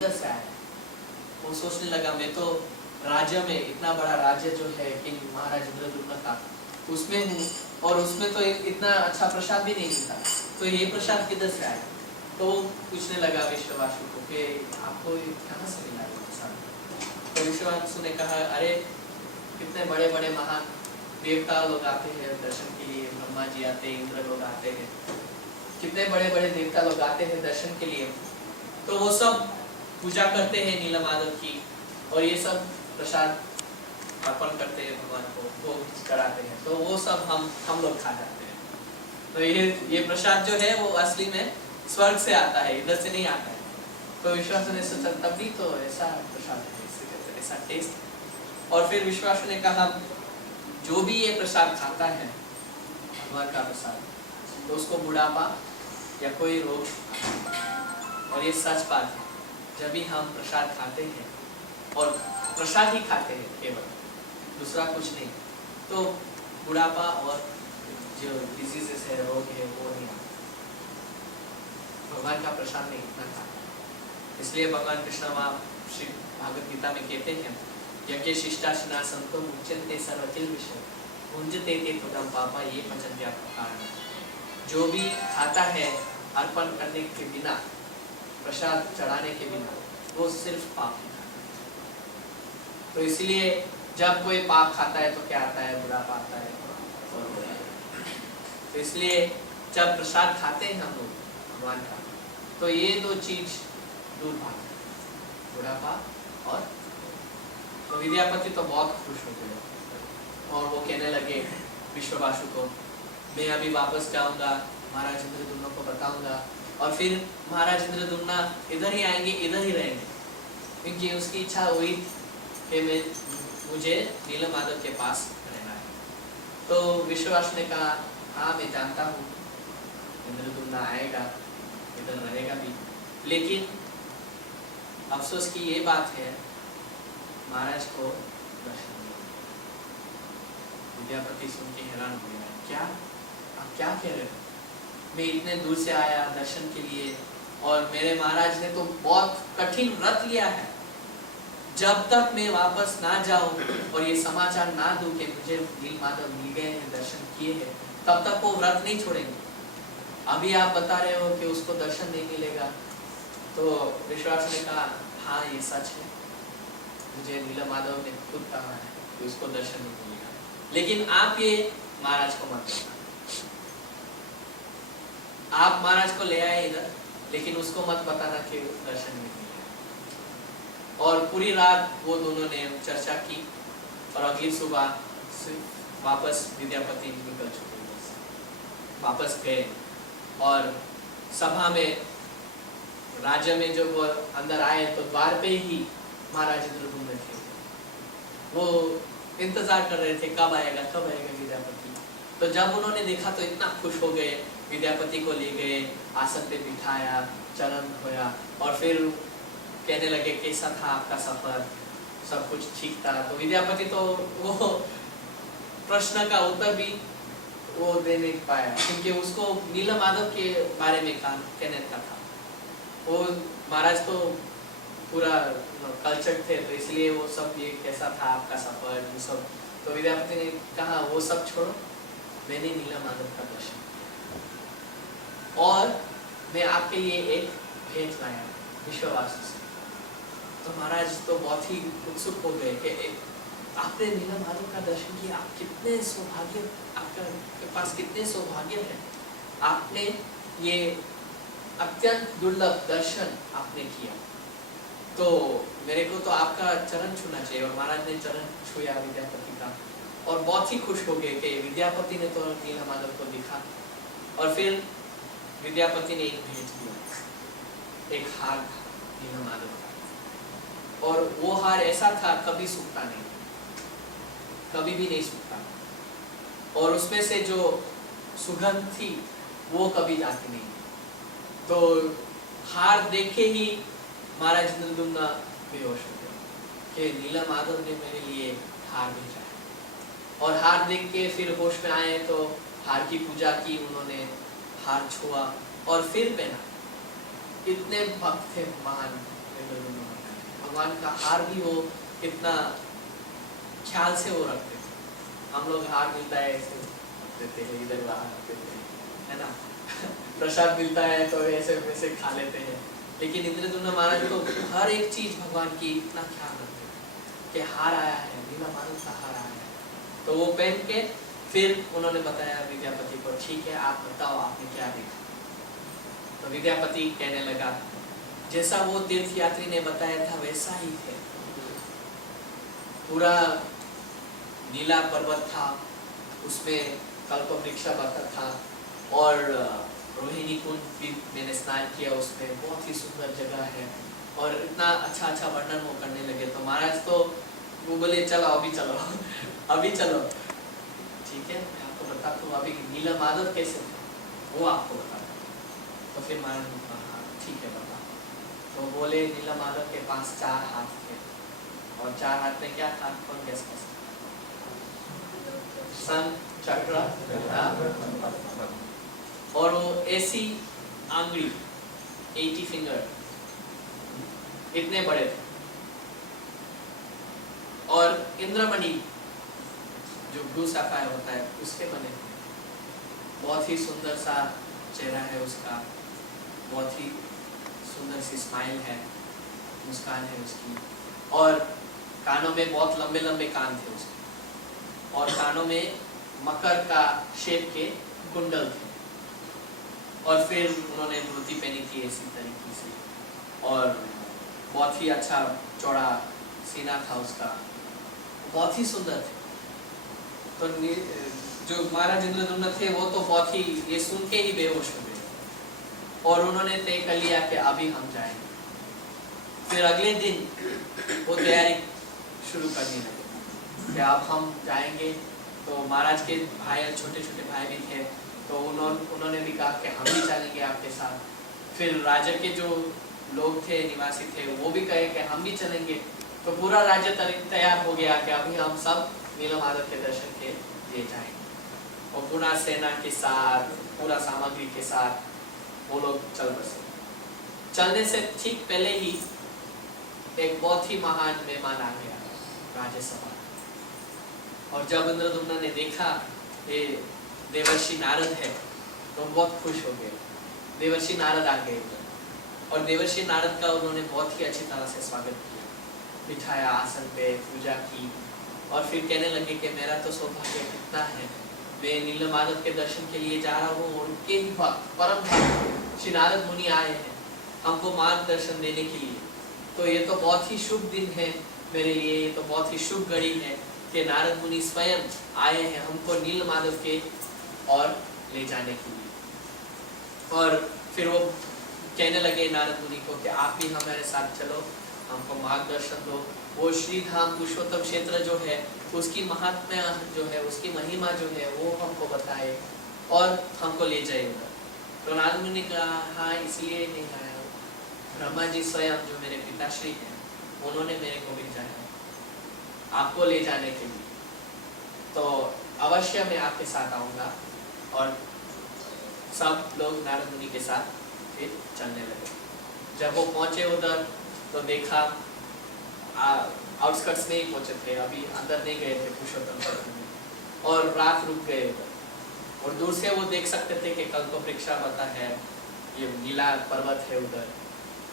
से आया। वो सोचने लगा मैं तो राज्य में इतना बड़ा राज्य जो है कि महाराज इंद्रद्युम्न का उसमें हूँ और उसमें तो इतना अच्छा प्रसाद भी नहीं मिलता, तो ये प्रसाद किधर से आया। तो पूछने लगा विश्ववासु को कि आपको ये कहाँ से मिला ये प्रसाद। तो विश्ववासु ने कहा अरे कितने बड़े बड़े महान देवता लोग आते हैं दर्शन के लिए, ब्रह्मा जी आते हैं, इंद्र लोग आते हैं, कितने बड़े बड़े देवता लोग आते हैं दर्शन के लिए, तो वो सब पूजा करते हैं नीलमाधव की और ये सब प्रसाद अर्पण करते हैं भगवान को, भोग कराते हैं, तो वो सब हम लोग खा जाते हैं। तो ये प्रसाद जो है वो असली में स्वर्ग से आता है, इधर से नहीं आता है। तो विश्वासु ने सोचा तभी तो ऐसा प्रसाद है, ऐसा टेस्ट। और फिर विश्वासु ने कहा जो भी ये प्रसाद खाता है भगवान का प्रसाद, तो उसको बुढ़ापा या कोई रोग, और ये सच बात है, जब भी हम प्रसाद खाते हैं और प्रसाद ही खाते हैं केवल, दूसरा कुछ नहीं, तो बुढ़ापा और जो डिजीजेस है, रोग है, वो नहीं आता। भगवान का प्रसाद नहीं इतना खाता है। इसलिए भगवान कृष्ण वहाँ श्री भागवत गीता में कहते हैं यज्ञ शिष्टाशिना संतो मुच्यन्ते सर्वकिल विषय भुंजते ते त्वदम पापा ये पचन्त्या कारण। जो भी खाता है अर्पण करने के बिना, प्रसाद चढ़ाने के बिना, वो सिर्फ पाप ही खाता है। तो इसलिए जब कोई पाप खाता है तो क्या आता है, बुढ़ापा आता है और बुरा है। तो इसलिए जब प्रसाद खाते हैं हम लोग भगवान का, तो ये दो चीज दूर भागते हैं, बुढ़ापा और। तो विद्यापति तो बहुत खुश हो गए और वो कहने लगे विश्ववासु को मैं अभी वापस जाऊंगा, महाराज इंद्रद्युम्न को बताऊंगा, और फिर महाराज इंद्रद्युम्न इधर ही आएंगे, इधर ही रहेंगे, क्योंकि उसकी इच्छा हुई कि मुझे नीलमाधव के पास रहना है। तो विश्ववासु ने कहा हाँ मैं जानता हूँ इंद्रद्युम्न आएगा, इधर रहेगा भी, लेकिन अफसोस की ये बात है महाराज को दर्शन नहीं। विद्यापति सुन के हैरान हो गया, क्या आप क्या कह रहे हो, मैं इतने दूर से आया दर्शन के लिए और मेरे महाराज ने तो बहुत कठिन व्रत लिया है, जब तक मैं वापस ना जाऊं और ये समाचार ना दूं कि मुझे नीलमाधव मिल गए हैं, दर्शन किए हैं, तब तक वो व्रत नहीं छोड़ेंगे। अभी आप बता रहे हो कि उसको दर्शन नहीं मिलेगा। तो विश्वास ने कहा हाँ ये सच है, मुझे नीलमाधव ने खुद कहा है कि उसको दर्शन नहीं मिलेगा, लेकिन आप ये महाराज को मत बताना। आप महाराज को ले आए इधर, लेकिन उसको मत बताना कि दर्शन नहीं मिलेगा। और पूरी रात वो दोनों ने चर्चा की और अगली सुबह वापस विद्यापति निकल चुके, वापस गए और सभा में राज्य में जो वो अंदर आए तो द्वार पे ही महाराज इंद्रद्युम्न थे। वो इंतजार कर रहे थे कब आएगा विद्यापति। तो जब उन्होंने देखा तो इतना खुश हो गए, विद्यापति को ले गए, आसन पे बिठाया, चरण धोया और फिर कहने लगे कैसा था आपका सफर, सब कुछ ठीक था। तो विद्यापति तो वो प्रश्न का उत्तर भी वो दे नहीं पाया, क्योंकि उसको नीलमाधव के बारे में कहने का था। वो महाराज तो पूरा कल्चर थे, तो इसलिए वो सब ये कैसा था आपका सफर वो सब। तो विद्यापति ने कहा वो सब छोड़ो, मैंने नीलमाधव का दर्शन किया और मैं आपके लिए एक भेंट लाया विश्ववासु से। तो महाराज तो बहुत ही उत्सुक हो गए कि आपने नीलमाधव का दर्शन किया, आप कितने सौभाग्य, आपके पास कितने सौभाग्य है, आपने ये अत्यंत दुर्लभ दर्शन आपने किया, तो मेरे को तो आपका चरण छूना चाहिए। और महाराज ने चरण छुया विद्यापति का और बहुत ही खुश हो गए कि विद्यापति ने तो नीलमाधव को दिखा। और फिर विद्यापति ने एक भेंट दिया, एक हार था नीलमाधव का, और वो हार ऐसा था कभी सूखता नहीं, कभी भी नहीं सूखता, और उसमें से जो सुगंध थी वो कभी जाती नहीं। तो हार देखे ही महाराज इंद्रद्युम्न बेहोश हो गए कि नीलमाधव ने मेरे लिए हार भेजा है। और हार देख के फिर होश में आए तो हार की पूजा की उन्होंने, हार छुआ और फिर पहना। इतने भक्त थे महान इंद्रद्युम्न महाराज, भगवान का हार भी वो कितना ख्याल से वो रखते थे। हम लोग हार मिलता है ऐसे देते हैं, इधर बाहर देते हैं, है ना प्रसाद मिलता है तो ऐसे वैसे खा लेते हैं, लेकिन इंद्रद्युम्न महाराज तो हर एक चीज भगवान की इतना ख्याल रखते थे कि हार आया है, नीला माधव का हार आया है, तो वो पहन के फिर उन्होंने बताया विद्यापति को, ठीक है आप बताओ आपने क्या देखा। तो विद्यापति कहने लगा, जैसा वो तीर्थयात्री ने बताया था वैसा ही है, पूरा नीला पर्वत था, उसमें कल्पवृक्ष बता था, और रोहिणी कुंड भी मैंने स्नान किया उसमें, बहुत ही सुंदर जगह है, और इतना अच्छा अच्छा वर्णन वो करने लगे। तो महाराज तो वो बोले चलो अभी चलो अभी चलो, ठीक है मैं आपको बताता हूँ अभी नीला माधव कैसे थे वो आपको बताता हूँ। तो फिर महाराज ने कहा ठीक है बता। तो बोले नीला माधव के पास 4 हाथ थे, और 4 हाथ में क्या था, कौन गैस कर सकता? शंख, चक्र, गदा, और वो ऐसी आंगुली 80 फिंगर इतने बड़े थे, और इंद्रमणि जो ब्लू सैफायर होता है उसके बने, बहुत ही सुंदर सा चेहरा है उसका, बहुत ही सुंदर सी स्माइल है, मुस्कान है उसकी, और कानों में बहुत लंबे लंबे कान थे उसके, और कानों में मकर का शेप के कुंडल थे, और फिर उन्होंने धोती पहनी थी इसी तरीके से, और बहुत ही अच्छा चौड़ा सीना था उसका, बहुत ही सुंदर थे। तो जो महाराज इंद्रद्युम्न थे वो तो बहुत ही ये सुन के ही बेहोश हो गए, और उन्होंने तय कर लिया कि अभी हम जाएंगे। फिर अगले दिन वो तैयारी शुरू करने लगे कि अब हम जाएंगे। तो महाराज के भाई, छोटे छोटे भाई भी थे, तो उन्होंने भी कहा कि हम भी चलेंगे आपके साथ। फिर राजा के जो लोग थे, निवासी थे, वो भी कहे कि हम भी चलेंगे। तो पूरा राज्य तैयार हो गया कि अभी हम सब नीला माधव के दर्शन के लिए जाएंगे, और पूरा सेना के साथ, पूरा सामग्री के साथ वो लोग चल बसे। चलने से ठीक पहले ही एक बहुत ही महान मेहमान आ गया, राज्यसभा। और जब इंद्रद्युम्न ने देखा ये देवर्षि नारद है तो बहुत खुश हो गए। देवर्षि नारद आ गए, और देवर्षि नारद का उन्होंने बहुत ही अच्छी तरह से स्वागत किया, बिठाया आसन पे, पूजा की, और फिर कहने लगे कि मेरा तो सौभाग्य कितना है, मैं नीला माधव के दर्शन के लिए जा रहा हूँ, उनके ही भक्त, परम भक्त श्री नारद मुनि आए हैं हमको मार्गदर्शन देने के लिए। तो ये तो बहुत ही शुभ दिन है मेरे लिए, ये तो बहुत ही शुभ घड़ी है कि नारद मुनि स्वयं आए हैं हमको नील माधव के और ले जाने के लिए। और फिर वो कहने लगे नारद मुनि को कि आप भी हमारे साथ चलो, हमको मार्गदर्शन दो। वो श्री धाम पुरुषोत्तम क्षेत्र जो है उसकी महात्म्य जो है, उसकी महिमा जो है वो हमको बताए और हमको ले जाए उधर। तो नारद मुनि ने कहा हाँ इसलिए नहीं आया, ब्रह्मा जी स्वयं जो मेरे पिताश्री हैं उन्होंने मेरे को भेजा है आपको ले जाने के लिए, तो अवश्य मैं आपके साथ आऊँगा। और सब लोग नारद मुनि के साथ फिर चलने लगे। जब वो पहुँचे उधर तो देखा आउटस्कर्ट्स में ही पहुँचे थे, अभी अंदर नहीं गए थे पुरुषोत्तम क्षेत्र में, और रात रुक गए उधर। और दूर से वो देख सकते थे कि कल्पवृक्ष बता है, ये नीला पर्वत है उधर,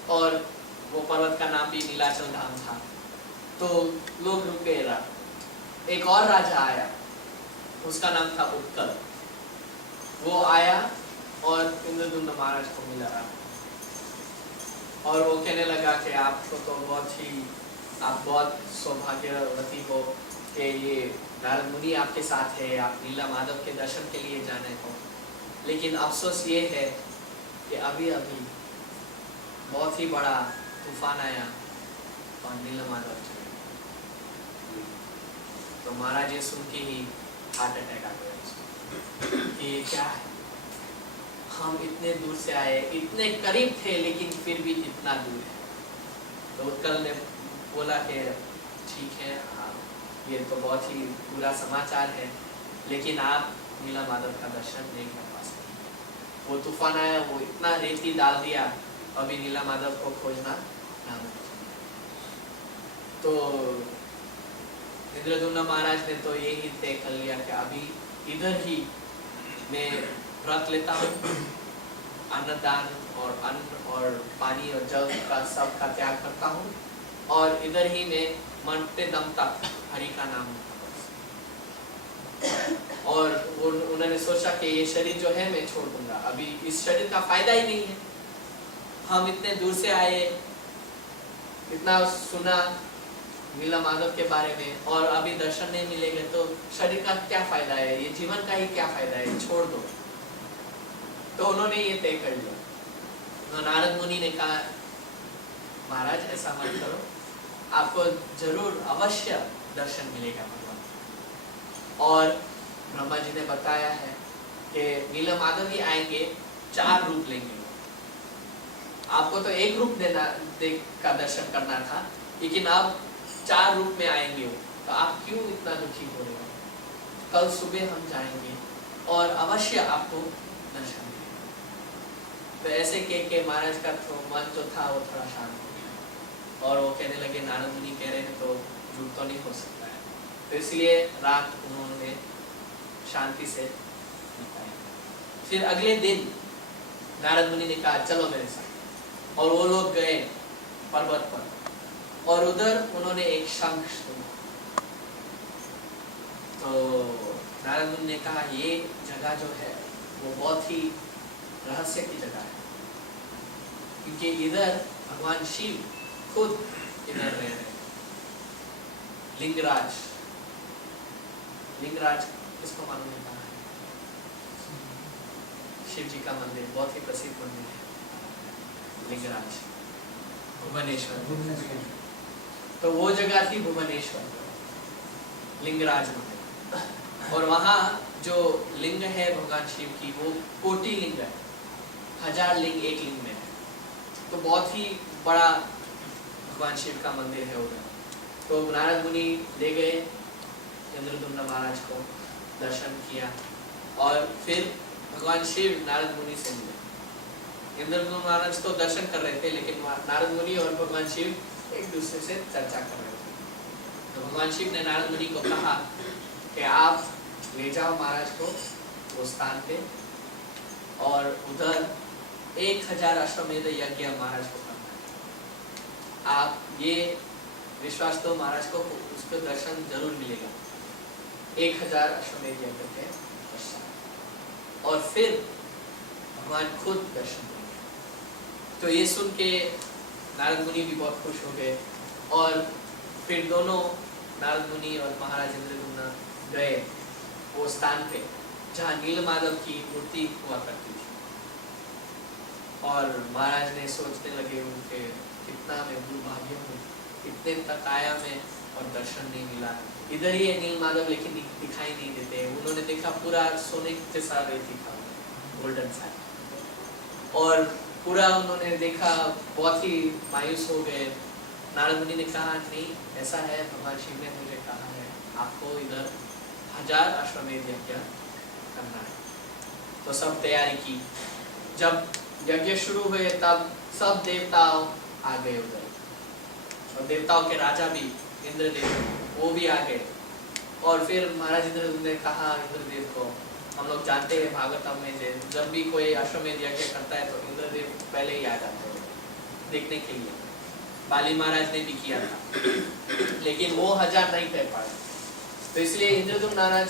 और वो पर्वत का नाम भी नीलाचल धाम था। तो लोग रुक गए रात। एक और राजा आया, उसका नाम था उत्कल। वो आया और इंद्रद्युम्न महाराज को मिला, और वो कहने लगा कि आपको तो आप बहुत सौभाग्यवती हो कि ये नारद मुनि आपके साथ है, आप नीला माधव के दर्शन के लिए जाने को। लेकिन अफसोस ये है कि अभी अभी बहुत ही बड़ा तूफान आया और नीला माधव चले। तो महाराज ये सुन के ही हार्ट अटैक आ गया कि क्या है, हम इतने दूर से आए, इतने करीब थे लेकिन फिर भी इतना दूर है। तो उत्कल ने बोला कि ठीक है, ये तो बहुत ही बुरा समाचार है, लेकिन आप नीला माधव का दर्शन नहीं कर पा सकते। वो तूफान आया, वो इतना रेती डाल दिया, अभी नीला माधव को खोजना नाम। तो इंद्रद्युम्न महाराज ने तो यही तय कर लिया कि अभी इधर ही मैं व्रत लेता हूँ, अन्नदान और अन्न और पानी और जल का सब का त्याग करता हूँ, और इधर ही मैं मरते दम तक हरि का नाम। और उन्होंने सोचा कि ये शरीर जो है मैं छोड़ दूंगा, अभी इस शरीर का फायदा ही नहीं है। हम इतने दूर से आए, इतना सुना नीला माधव के बारे में, और अभी दर्शन नहीं मिलेंगे तो शरीर का क्या फायदा है, ये जीवन का ही क्या फायदा है, छोड़ दो। तो उन्होंने ये तय कर लिया। तो नारद मुनि ने कहा, महाराज ऐसा मत करो, आपको जरूर अवश्य दर्शन मिलेगा भगवान। और ब्रह्मा जी ने बताया है कि नीला माधव ही आएंगे, 4 रूप लेंगे। आपको तो एक रूप का दर्शन करना था, लेकिन अब 4 रूप में आएंगे वो, तो आप क्यों इतना दुखी हो रहे हो? कल सुबह हम जाएंगे और अवश्य आपको दर्शन मिलेगा। तो ऐसे के महाराज का तो मन जो था वो थोड़ा शांत हो गया, और वो कहने लगे, नारद मुनि कह रहे हैं तो झूठ तो नहीं हो सकता है। तो इसलिए रात उन्होंने शांति से बिताई। फिर अगले दिन नारद मुनि ने कहा, चलो मेरे साथ, और वो लोग गए पर्वत पर, और उधर उन्होंने एक शंख सुना। तो नारद मुनि ने कहा, ये जगह जो है वो बहुत ही रहस्य की जगह है, क्योंकि इधर भगवान शिव खुद इधर रह रहे हैं। लिंगराज, लिंगराज किसको मालूम है कहाँ है? शिव जी का मंदिर, बहुत ही प्रसिद्ध मंदिर है लिंगराज, भुवनेश्वर। तो वो जगह थी भुवनेश्वर, लिंगराज मंदिर। और वहाँ जो लिंग है भगवान शिव की, वो कोटि लिंग है, 1000 लिंग एक लिंग में है। तो बहुत ही बड़ा भगवान शिव का मंदिर है उधर। तो नारद मुनि ले गए इंद्रद्युम्न महाराज को, दर्शन किया, और फिर भगवान शिव नारद मुनि से मिले। इंद्रद्युम्न महाराज तो दर्शन कर रहे थे, लेकिन नारद मुनि और भगवान शिव एक दूसरे से चर्चा कर रहे थे। तो भगवान शिव ने नारद मुनि को कहा कि आप ले जाओ महाराज को वो स्थान पे, और उधर 1000 अश्वमेध यज्ञ महाराज को करना है। आप ये विश्वास तो महाराज को उसको दर्शन जरूर मिलेगा 1000 अश्वमेध यज्ञ के पश्चात, और फिर भगवान खुद दर्शन देंगे। तो ये सुन के नारद मुनि भी बहुत खुश हो गए, और फिर दोनों नारद मुनि और महाराज इंद्रद्युम्न गए वो स्थान पे जहाँ नीलमाधव की मूर्ति हुआ करती थी। और महाराज ने सोचने लगे उनके, कितना मैं दुर्भाग्य हूँ, इतने तक आया मैं और दर्शन नहीं मिला। इधर ही है नीलमाधव, लेकिन दिखाई नहीं देते। उन्होंने देखा पूरा सोने जैसा रेती था, गोल्डन सा, और पूरा उन्होंने देखा, बहुत ही मायूस हो गए। नारद मुनि ने कहा, नहीं ऐसा है, भगवान शिव ने मुझे कहा है आपको इधर 1000 अश्वमेध यज्ञ करना है। तो सब तैयारी की। जब यज्ञ शुरू हुए तब सब देवताओं आ गए उधर, और देवताओं के राजा भी इंद्रदेव, वो भी आ गए। और फिर महाराज इंद्रदेव ने कहा इंद्रदेव को, हम लोग जानते हैं भागवतम में जब भी कोई अश्वमेध यज्ञ करता है तो इंद्रदेव पहले ही आ जाते हैं देखने के लिए। बाली महाराज ने भी किया था, लेकिन वो 1000 नहीं कर पाए। तो इसलिए इंद्रद्युम्न महाराज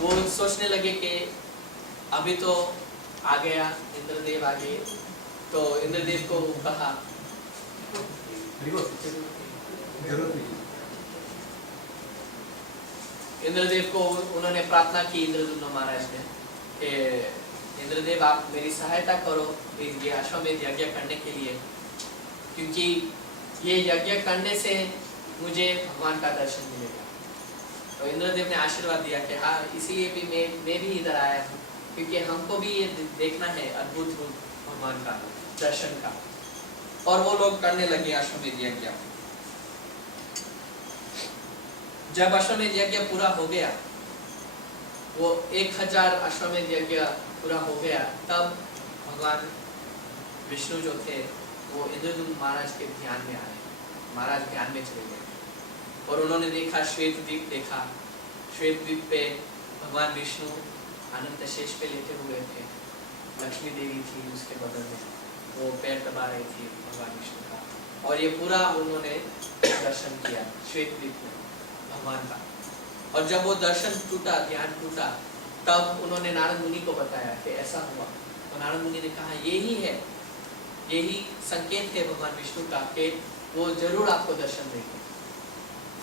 वो सोचने लगे कि अभी तो आ गया इंद्रदेव आ गए। तो इंद्रदेव को कहा, इंद्रदेव को उन्होंने प्रार्थना की इंद्रद्युम्न महाराज ने कि इंद्रदेव आप मेरी सहायता करो ये अश्वमेध यज्ञ करने के लिए, क्योंकि ये यज्ञ करने से मुझे भगवान का दर्शन मिलेगा। तो इंद्रदेव ने आशीर्वाद दिया कि हाँ, इसीलिए भी मैं भी इधर आया हूँ, क्योंकि हमको भी ये देखना है अद्भुत रूप भगवान का, दर्शन का। और वो लोग करने लगे अश्वमेध यज्ञ। जब अश्वमेध यज्ञ पूरा हो गया, वो 1000 अश्वमेध यज्ञ पूरा हो गया, तब भगवान विष्णु जो थे वो इंद्रदुम्न महाराज के ध्यान में आए, महाराज ध्यान में चले गए और उन्होंने देखा श्वेत द्वीप देखा। श्वेत द्वीप पे भगवान विष्णु अनंत शेष पे लेटे हुए थे, लक्ष्मी देवी थी उसके बगल में, वो पैर दबा रही थी भगवान विष्णु का, और ये पूरा उन्होंने दर्शन किया श्वेत द्वीप में भगवान का। और जब वो दर्शन टूटा, ध्यान टूटा, तब उन्होंने नारद मुनि को बताया कि ऐसा हुआ। तो नारद मुनि ने कहा यही है, यही संकेत है भगवान विष्णु का कि वो जरूर आपको दर्शन देंगे।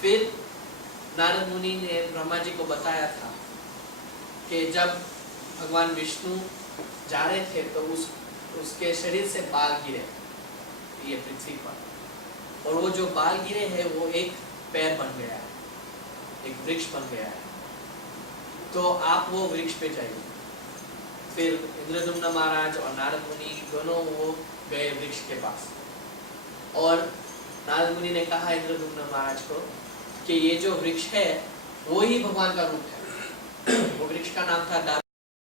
फिर नारद मुनि ने ब्रह्मा जी को बताया था कि जब भगवान विष्णु जा रहे थे तो उसके शरीर से बाल गिरे ये पृथ्वी पर, और वो जो बाल गिरे हैं वो एक पेड़ बन गया है, एक वृक्ष बन गया है। तो आप वो वृक्ष पे जाइए। फिर इंद्रदुम्न महाराज और नारद मुनि दोनों वो गए वृक्ष के पास, और नारद मुनि ने कहा इंद्रदुम्न महाराज को कि ये जो वृक्ष है वो ही भगवान का रूप है। वो वृक्ष का नाम था